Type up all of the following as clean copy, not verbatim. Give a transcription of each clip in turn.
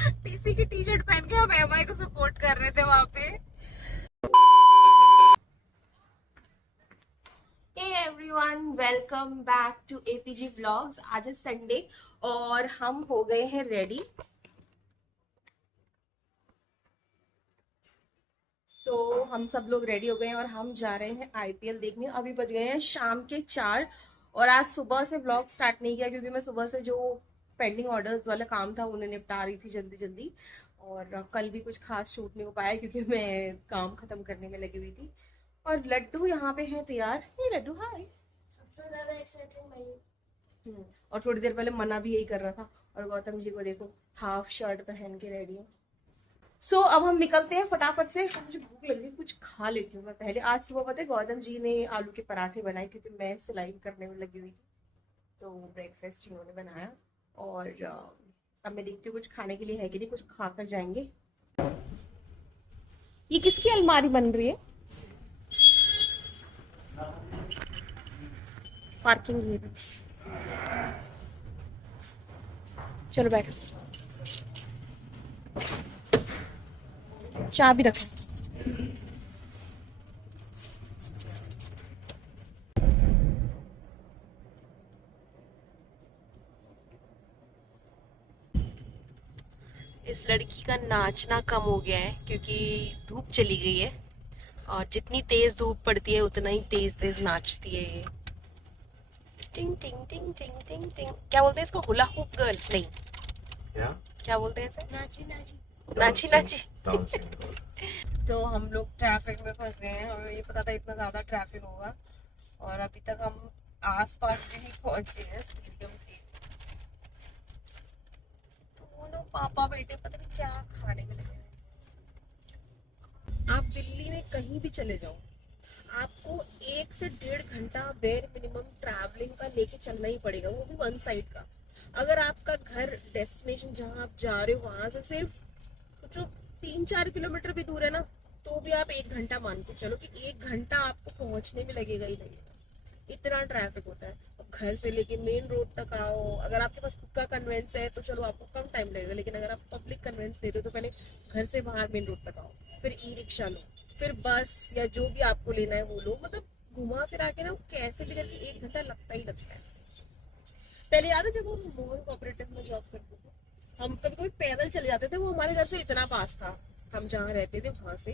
TC की T shirt पहन के हम एमआई को सपोर्ट कर रहे थे वहां पे। Hey everyone, welcome back to APG vlogs. आज है संडे और हम हो गए हैं रेडी। हम सब लोग रेडी हो गए हैं और हम जा रहे हैं आईपीएल देखने। अभी बज गए हैं शाम के 4 और आज सुबह से व्लॉग स्टार्ट नहीं किया क्योंकि मैं सुबह से जो पेंडिंग ऑर्डर्स वाला काम था उन्हें निपटा रही थी जल्दी जल्दी। और कल भी कुछ खास शूट नहीं हो पाया क्योंकि मैं काम खत्म करने में लगी हुई थी। और लड्डू यहाँ पे है तैयार। ये लड्डू हाय। सबसे ज्यादा एक्साइटेड मैं। और थोड़ी देर पहले मना भी यही कर रहा था। और गौतम जी को देखो हाफ शर्ट पहन के रेडी है। अब हम निकलते हैं फटाफट से। मुझे भूख लग रही, कुछ खा लेती हूँ मैं पहले। आज सुबह पता है गौतम जी ने आलू के पराठे बनाए क्योंकि मैं सिलाई करने में लगी हुई थी, तो ब्रेकफास्ट इन्होंने बनाया। और अब मैं देखती हूँ कुछ खाने के लिए है कि नहीं, कुछ खा कर जाएंगे। ये किसकी अलमारी बन रही है? पार्किंग। चलो बैठो, चाबी रखो। इस लड़की का नाचना कम हो गया है क्योंकि धूप चली गई है और जितनी तेज धूप पड़ती है उतना ही तेज तेज नाचती है ये। टिंग टिंग टिंग टिंग टिंग टिंग। क्या बोलते हैं इसको? Hula hoop girl? नहीं, क्या बोलते हैं इसे? नाची नाची नाची नाची। तो हम लोग ट्रैफिक में फंस गए हैं। हमें ये पता था इतना ज्यादा ट्रैफिक होगा और अभी तक हम आसपास में ही पहुंचे हैं स्टेडियम के। दोनों पापा बेटे पता नहीं क्या खाने में लगे हैं। आप दिल्ली में कहीं भी चले जाओ, आपको 1 से 1.5 घंटा बेर मिनिमम ट्रैवलिंग का लेके चलना ही पड़ेगा, वो भी वन साइड का। अगर आपका घर डेस्टिनेशन जहाँ आप जा रहे हो वहां से सिर्फ जो 3-4 किलोमीटर भी दूर है ना, तो भी आप 1 घंटा मान के चलो कि 1 घंटा आपको पहुंचने में लगेगा ही लगेगा। इतना ट्रैफिक होता है। अब घर से लेके मेन रोड तक आओ, अगर आपके पास खुद का कन्वेंस है तो चलो आपको कम टाइम लगेगा, लेकिन अगर आप पब्लिक कन्वेंस लेते हो तो पहले घर से बाहर मेन रोड तक आओ, फिर ई रिक्शा लो, फिर बस या जो भी आपको लेना है वो लो। मतलब घुमा फिरा के ना कैसे भी करके 1 घंटा लगता ही लगता है। पहले याद है जब हम मोहन कोऑपरेटिव में जॉब करते थे, हम कभी कभी पैदल चले जाते थे। वो हमारे घर से इतना पास था, हम जहाँ रहते थे वहां से।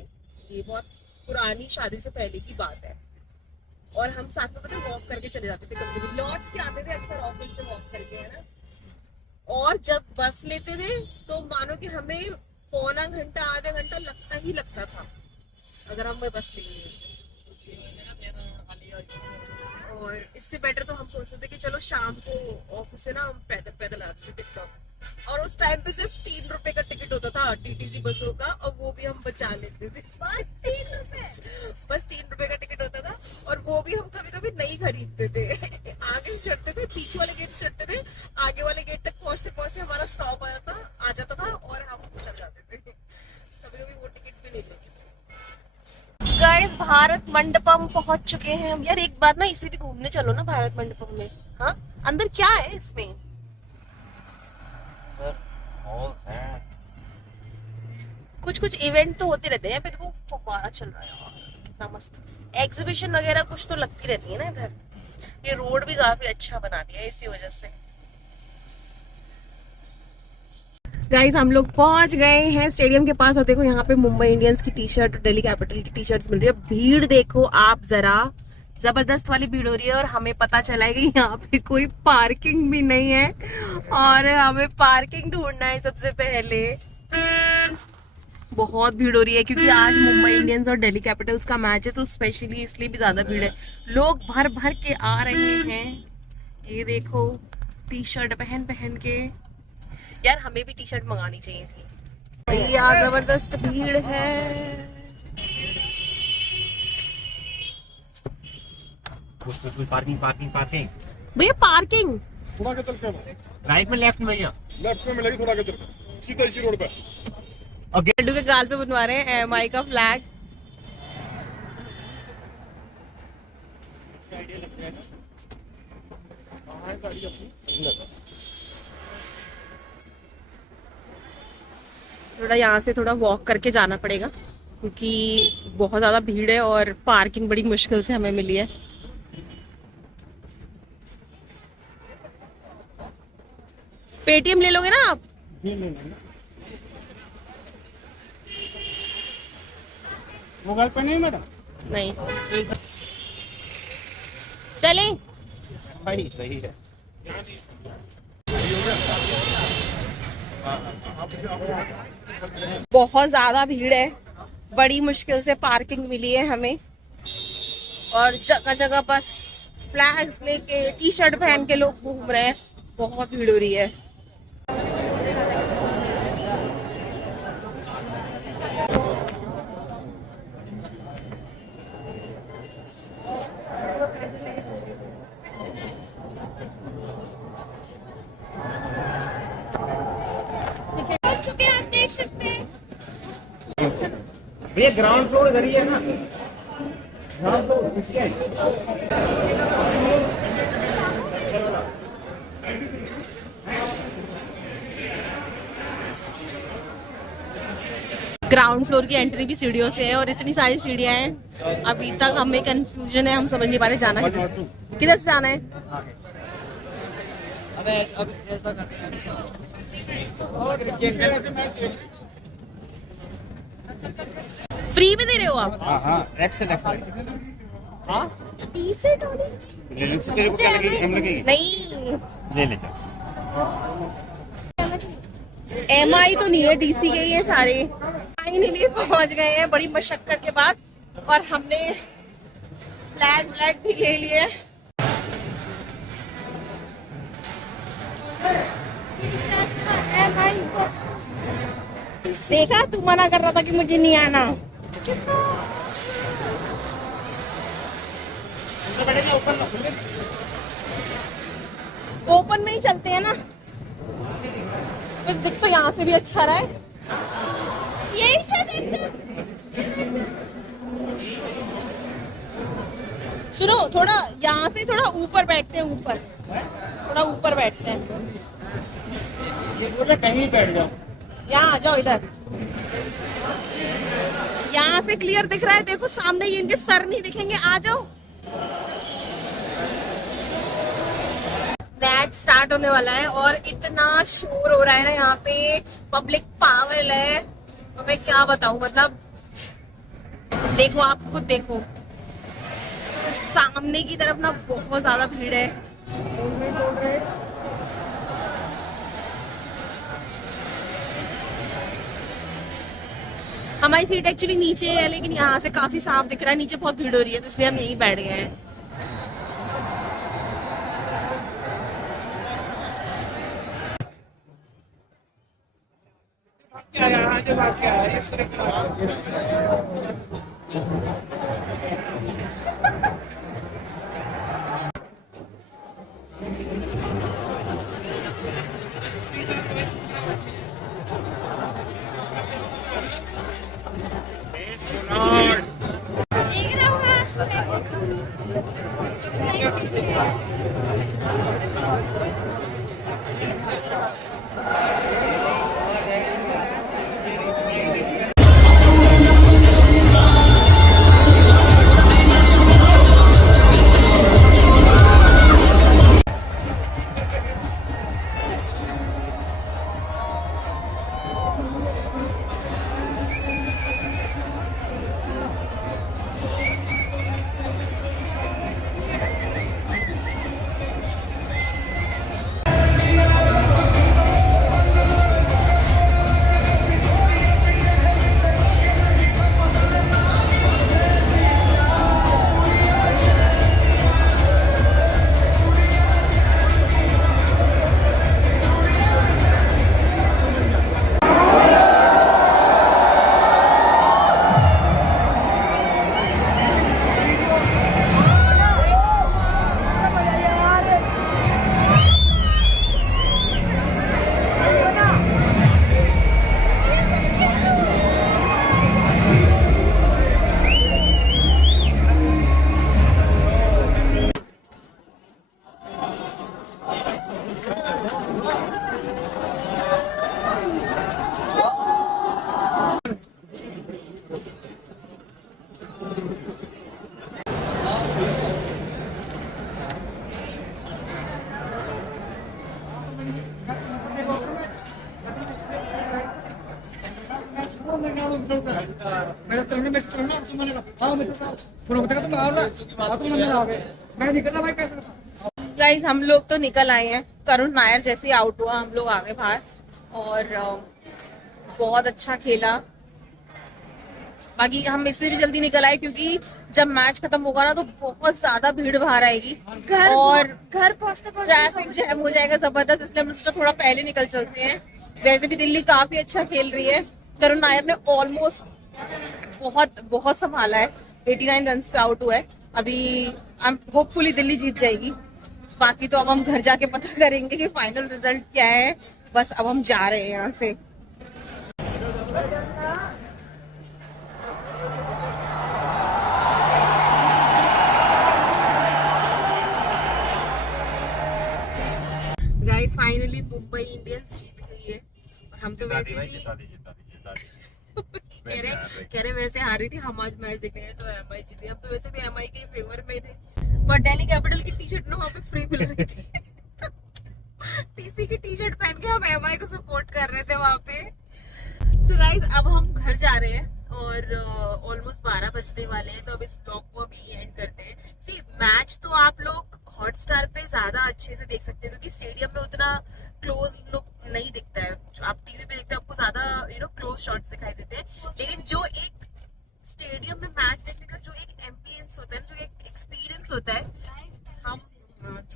ये बहुत पुरानी शादी से पहले की बात है। और हम साथ में पता वॉक करके चले जाते थे, कभी कभी लौट के आते थे अक्सर ऑफिस से वॉक करके, है ना। और जब बस लेते थे तो मानो कि हमें पौना घंटा आधा घंटा लगता ही लगता था अगर हम बस लेंगे। और इससे बेटर तो हम सोचते थे कि चलो शाम को ऑफिस से ना हम पैदल पैदल आते थे तब। और उस टाइम पे सिर्फ 3 रुपए का टिकट होता था टीटीसी बसों का, और वो भी हम बचा लेते थे। बस 3 रुपए, बस 3 रुपए का टिकट होता था। और वो भी हम कभी कभी नहीं खरीदते थे। आगे से चढ़ते थे, पीछे वाले गेट से चढ़ते थे, आगे वाले गेट तक पहुंचते पहुंचते हमारा स्टॉप आ जाता था और हम उतर जाते थे। कभी कभी वो टिकट भी नहीं लेते। गाइस, भारत मंडपम पहुंच चुके हैं हम। यार एक बार ना इसे भी घूमने चलो ना, भारत मंडपम में। हाँ, अंदर क्या है इसमें? कुछ कुछ इवेंट तो होते रहते हैं। फिर देखो फव्वारा चल रहा है यार, कितना मस्त। एग्जीबिशन वगैरह कुछ तो लगती रहती है ना इधर। ये रोड भी काफी अच्छा बना दिया है इसी वजह से। गाइस, हम लोग पहुंच गए हैं स्टेडियम के पास और देखो यहाँ पे मुंबई इंडियंस की टी शर्ट और दिल्ली कैपिटल की टी शर्ट्स मिल रही है। भीड़ देखो आप जरा, जबरदस्त वाली भीड़ हो रही है। और हमें पता चला है कि यहाँ पे कोई पार्किंग भी नहीं है और हमें पार्किंग ढूंढना है सबसे पहले। बहुत भीड़ हो रही है क्योंकि आज मुंबई इंडियंस और दिल्ली कैपिटल्स का मैच है, तो स्पेशली इसलिए भी ज्यादा भीड़ है। लोग भर भर के आ रहे हैं। ये देखो टी शर्ट पहन पहन के। यार हमें भी टी शर्ट मंगानी चाहिए थी। भैया जबरदस्त भीड़ है। पार्किंग पार्किंग पार्किंग भैया पार्किंग थोड़ा आगे चल के राइट में लेफ्ट में भैया लेफ्ट में मिलेगी, थोड़ा आगे चल के सीधा इसी रोड पे। लड्डू के गाल पे बनवा रहे हैं एमआई का फ्लैग। थोड़ा यहाँ से थोड़ा वॉक करके जाना पड़ेगा क्योंकि बहुत ज़्यादा भीड़ है और पार्किंग बड़ी मुश्किल से हमें मिली है। पेटीएम ले लोगे ना आप? मोबाइल पे नहीं मैडम? नहीं, एक चलें। सही सही है। बहुत ज्यादा भीड़ है, बड़ी मुश्किल से पार्किंग मिली है हमें और जगह जगह बस फ्लैग्स लेके टी शर्ट पहन के लोग घूम रहे हैं। बहुत भीड़ हो रही है। आप देख सकते हैं भैया ग्राउंड फ्लोर घर ही है ना, ग्राउंड फ्लोर किसके है? ग्राउंड फ्लोर की एंट्री भी सीढ़ियों से है और इतनी सारी सीढ़ियां हैं, अभी तक हमें कंफ्यूजन है, हम समझ नहीं पा रहे जाना किधर से जाना है। फ्री में दे रहे हो आप? हाँ एक्सेल एक्सेल टी-शर्ट वाली? ले लो, तेरे को क्या लगेगी? एम लगेगी? नहीं, ले ले चल। MI तो नहीं है, DC के ही है सारे। फाइनली पहुंच गए हैं बड़ी मशक्कत के बाद और हमने फ्लैग भी ले लिए। देखा, तू मना कर रहा था कि मुझे नहीं आना। ओपन में ही चलते हैं ना, बस दिख तो यहाँ से भी अच्छा रहा है। यही से सुनो, थोड़ा यहाँ से थोड़ा ऊपर बैठते हैं, ऊपर थोड़ा ऊपर बैठते हैं। कहीं बैठ जाओ, यहाँ आ जाओ, इधर यहाँ से क्लियर दिख रहा है। देखो सामने ये इनके सर नहीं दिखेंगे, आ जाओ। मैच स्टार्ट होने वाला है और इतना शोर हो रहा है ना यहाँ पे, पब्लिक पागल है। मैं क्या बताऊं, मतलब देखो, आप खुद देखो, सामने की तरफ ना बहुत ज्यादा भीड़ है। हमारी सीट एक्चुअली नीचे है लेकिन यहाँ से काफी साफ दिख रहा है, नीचे बहुत भीड़ हो रही है तो इसलिए हम यहीं बैठ गए हैं। मेरा तरंगे में तरंगा तुम्हारे हाँ मैं तो फोन करता तुम आओ ना तुम अंदर आओगे मैं निकलना भाई कैसे गाइस हम लोग तो निकल आए हैं। करुण नायर जैसे ही आउट हुआ हम लोग आ गए बाहर और बहुत अच्छा खेला। बाकी हम इसलिए भी जल्दी निकल आए क्योंकि जब मैच खत्म होगा ना तो बहुत ज्यादा भीड़ बाहर आएगी और घर पहुंचते ट्रैफिक जैम हो जाएगा जबरदस्त, इसलिए हमने सोचा थोड़ा पहले निकल चलते हैं। वैसे भी दिल्ली काफी अच्छा खेल रही है। करुण नायर ने ऑलमोस्ट बहुत संभाला है, 89 रन पे आउट हुआ है। अभी होपफुली दिल्ली जीत जाएगी। बाकी तो अब हम घर जाके पता करेंगे कि फाइनल रिजल्ट क्या है। बस अब हम जा रहे हैं यहाँ से। गाइस फाइनली मुंबई इंडियंस जीत गई है और हम तो वैसे भी कह रहे वैसे हारी थी। हम आज मैच देखने गए तो एमआई जीती। हम तो वैसे भी एमआई के फेवर में थे, पर दिल्ली कैपिटल की टी शर्ट ना वहाँ पे फ्री मिल रही थी टीसी की टी शर्ट पहन के हम एमआई को सपोर्ट कर रहे थे वहाँ पे। सो गाइस अब हम घर जा रहे हैं और ऑलमोस्ट 12 बजने वाले हैं, तो अब इस ब्लॉग को अभी एंड करते हैं। सी मैच तो आप लोग हॉटस्टार पे ज्यादा अच्छे से देख सकते हो क्योंकि स्टेडियम में उतना क्लोज लुक नहीं दिखता है। जो आप टीवी पे देखते हैं आपको ज्यादा क्लोज शॉट्स दिखाई देते हैं, लेकिन जो एक स्टेडियम में मैच देखने का जो एक एम्बियंस होता है, जो एक एक्सपीरियंस होता है,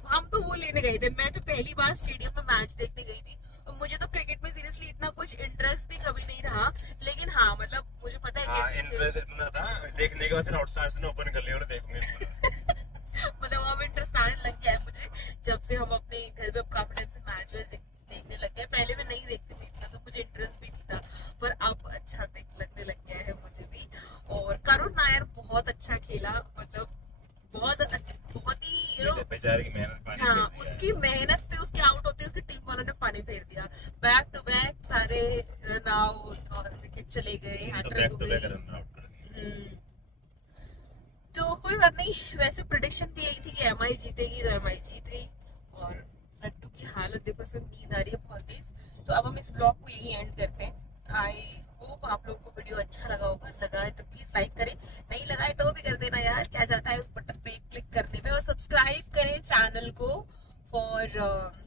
हम तो वो लेने गए थे। मैं तो पहली बार स्टेडियम में मैच देखने गई थी और मुझे तो क्रिकेट में सीरियसली इतना कुछ इंटरेस्ट भी कभी नहीं रहा, लेकिन हाँ मतलब मुझे पता है कैसे इंटरेस्ट इतना था देखने के बाद फिर हॉटस्टार से ओपन कर लिया और देखूंगी मतलब अब इंटरेस्ट आने लग गया है मुझे जब से हम अपने घर में काफी टाइम से मैच देखने लग गए। पहले मैं नहीं देखती थी इतना, तो मुझे इंटरेस्ट भी नहीं था, पर अब अच्छा लगने लग गया है मुझे भी। और करुण नायर बहुत अच्छा खेला, मतलब बहुत ही बेचारे की मेहनत पानी हाँ उसकी मेहनत पे उसके आउट होते उसकी टीम वालों ने पानी फेर दिया। बैक टू बैक सारे रन आउट और विकेट चले गए, हैट्रिक हो गई। तो कोई बात नहीं, वैसे प्रेडिक्शन भी यही थी कि एमआई जीतेगी, तो एमआई जीत गई। और लट्टू की हालत देखो, सब नींद आ रही है बहुत तेज। तो अब हम इस ब्लॉग को यही एंड करते हैं। आई होप आप लोगों को वीडियो अच्छा लगा होगा। लगा है तो प्लीज लाइक करें, नहीं लगा है तो भी कर देना यार, क्या जाता है उस बटन पे क्लिक करने में। और सब्सक्राइब करें चैनल को फॉर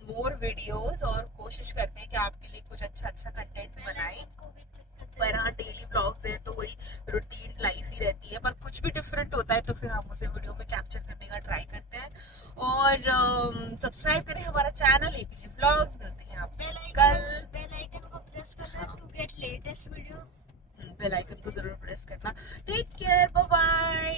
मोर वीडियोस, और कोशिश करते हैं कि आपके लिए कुछ अच्छा कंटेंट बनाएं। पर हाँ डेली ब्लॉग्स है तो वही रूटीन लाइफ ही रहती है, पर कुछ भी डिफरेंट होता है तो फिर हम उसे वीडियो में कैप्चर करने का ट्राई करते हैं। और सब्सक्राइब करें हमारा चैनल एपीजे व्लॉग्स। मिलते हैं आपसे कल। बेल आइकन को प्रेस करना to get latest videos. Bell icon को जरूर प्रेस करना। Take care, bye bye.